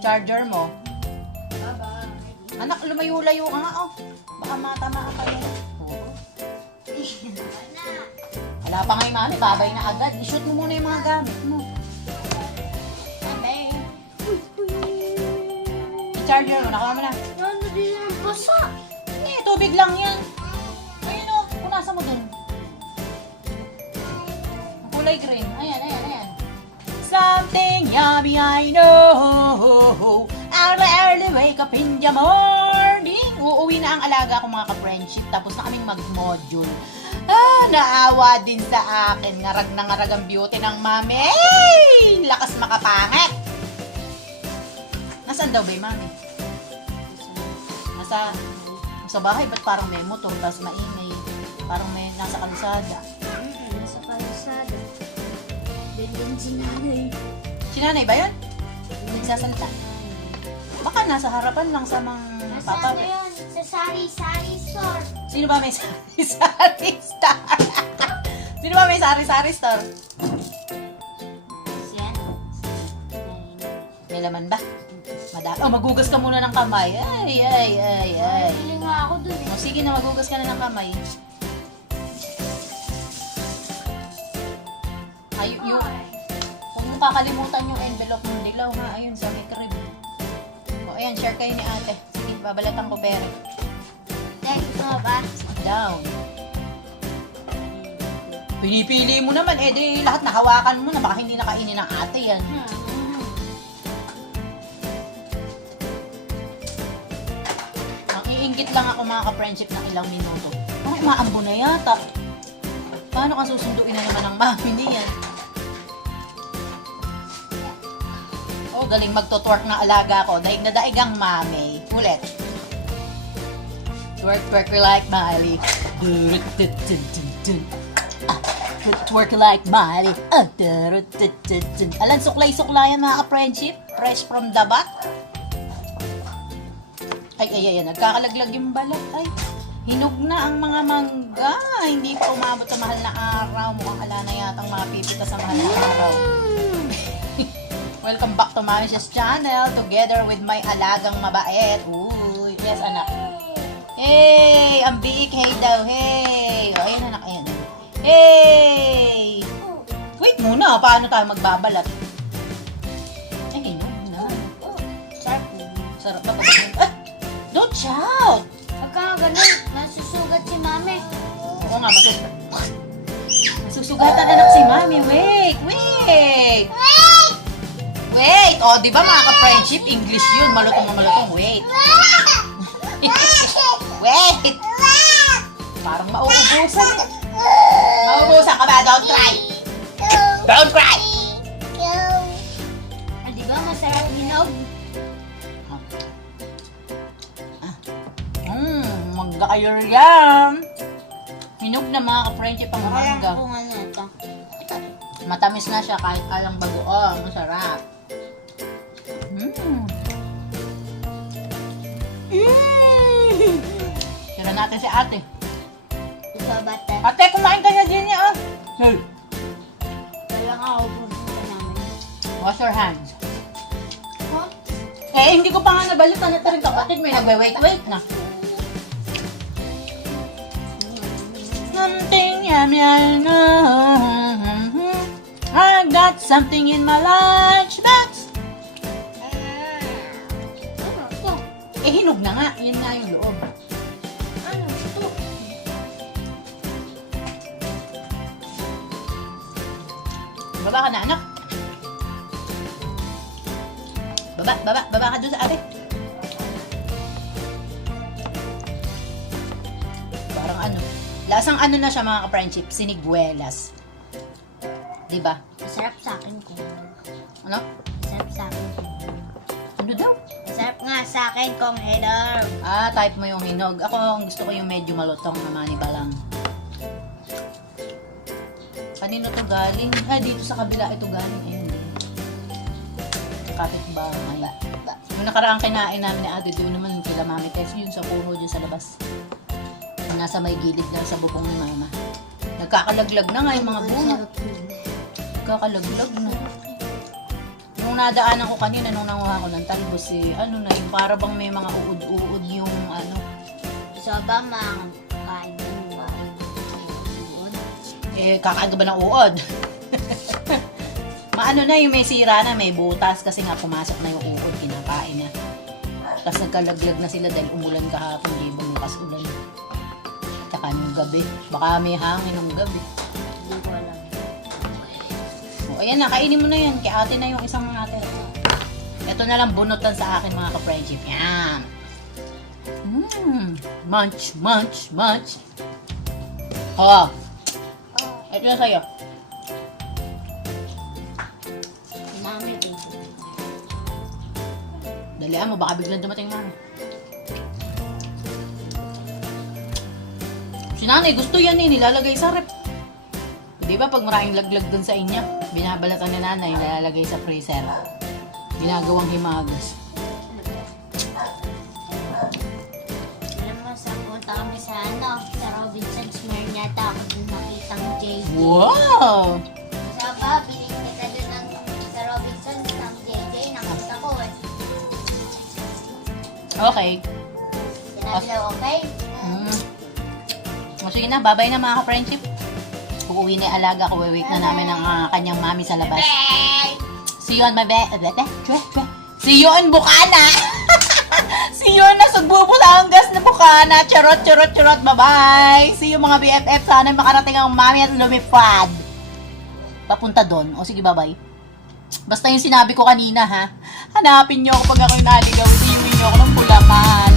charger mo. Baba. Anak, lumayo-layo ka nga, oh. Baka matama ka yan. Wala pa nga yung mami, babay na agad. I-shoot mo muna yung mga gamit mo. I-charger mo, nakawa mo na. Yan na din ang basa. Tubig lang yan. Ayun, oh, punasan mo dun. Kulay green. Ayan, ayan, ayan. Something yummy I know. Early wake up in the morning. Uuwi na ang alaga ko mga ka-friendship. Tapos na kaming mag-module. Naawa din sa akin. Ngarag na ngarag ang beauty ng mami. Hey! Lakas makapangit. Nasaan daw ba yung mami? Nasa bahay. Ba't parang may motor? Tapos maingay. Parang may nasa kalsada. Nasa kalusada. Ganyan si nanay. Si nanay ba yun? Nagsasalita. Baka nasa harapan lang sa mga Nasa papa. ano yun? Sa sari-sari store. Sino ba may sari-sari store? Sino ba may sari-sari store? Siyan. May laman ba? Oh, magugas ka muna ng kamay. Ay. Bili nga ako dun eh. O, sige na, magugas ka na ng kamay. Ay, huwag mo kakalimutan yung envelope ng dilaw ha. Ayun, sa may crib. O, ayan, share kayo ni ate. Sige, babalatan ko pera. Gusto mo ba? Down. Pinipili mo naman, di lahat nahawakan mo na baka hindi nakainin ng ate yan. Ang iinggit lang ako mga ka-friendship ng ilang minuto. Ay, maambo na yata. Paano ka susunduin na naman ng mami niyan? Oh, galing magtotwork ng alaga ko. Daig na daig ang mami. Ulit. Twerk like Miley. Twerk like Miley. Alam, suklay-suklayan mga ka-friendship. Fresh from the bat. Ay. Nagkakalaglag yung balat. Ay, hinog na ang mga mangga. Hindi pa umabot sa mahal na araw. Mukhang ala na yatang mapipita sa mahal na araw. Welcome back to Mami's channel. Together with my alagang mabait. Uy, yes anak. Hey! Ang biik, hey daw, hey! O, ayun anak, ayun. Hey! Wait muna, paano tayo magbabalat? Ay, hinog na. Sarap. Sarap ba? Don't shout! Pagka ganun, nasusugat si mami. Oo nga, masusugatan anak si mami. Wait! O, di ba mga ka-friendship, English yun. Malutong na malutong. Wait! Parang mauubusan. Mauubusan ka ba? Don't cry! Don't cry! Di ba masarap hinog? Mangga kayo yan. Hinog na mga ka-friendship ang mangga. Kung ano ito. Matamis na siya kahit alang bagoong. Masarap. Tira natin si ate. Ito bata. Ate, kumain ka na din niya, oh. Hey, Walang ako pupunta namin. wash your hands. Huh? Hindi ko pa nga nabalitan na rin kapatid. May nagwe-wait na. Something yummy I know. I got something in my lunchbox. Ano ito? Hinog na nga. Yan nga yung loob. Ano ito? Baba ka na, anak. Baba ka doon sa ate. Parang ano. Lasang ano na siya mga ka-friendship. Siniguelas. Diba? Masarap sa akin ko. Ano? Masarap sa akin ko. Ano daw? Masarap nga sa akin kong hinog. Type mo yung hinog. Ako, gusto ko yung medyo malutong na manibalang. Kanino to galing? Dito sa kabila ito galing. Ayun. Kapit ba? Yung nakaraang kinain namin ni ate, doon naman kila mami. Kasi yun sa puno dyan sa labas. Nasa may gilid lang sa bubong ni mama. Nagkakalaglag na nga yung mga bunga. Nagkakalaglag na. Nung nadaanan ko kanina, nung nanguha ko ng talbos, ano na yung para bang may mga uod-uod yung ano. Gusto ba makakain ng uod? Kakain ka ba ng uod? Maano na yung may sira na, may butas kasi nga pumasok na yung uod, kinakain na. Tapos nagkalaglag na sila dahil umulan kahapon, di bukas ulan. Tsaka nung gabi, baka may hangin ng gabi. Hindi ko alam. O ayan na, kainin mo na yan. Kaya ate na yung isang ate. Ito na lang bunutan sa akin mga ka-friendship. Yan. Munch, munch, munch. Oh. Ito na sa'yo. Mami, dito. Dalian mo, baka biglang dumating mami. Si nanay, gusto yan nilalagay sa rep. Di ba pag maraming laglag dun sa inyo, binabalatan ni nanay, nilalagay sa freezer. Ginagawang himagas. Alam mo, sa punta kami sa sa Robinson's Mariñata, ako dun nakitang JJ. Wow! Sa ba, bilhin kita dun sa Robinson's ng JJ, nakita ko eh. Okay. Sinabi daw, okay? O sige na, babay na mga ka-friendship. Uuwi na yung alaga ko, wait na namin ang kanyang mami sa labas. See you on my See you on Bukana! See you on na Sugbubulangas na Bukana! Charot, charot, charot! Bye-bye! See you mga BFF! Sana makarating ang mami at lumipad! Papunta doon. O sige, bye-bye. Basta yung sinabi ko kanina, ha? Hanapin niyo ako pag ako'y naligaw. Iuwi niyo ako ng Bulacan.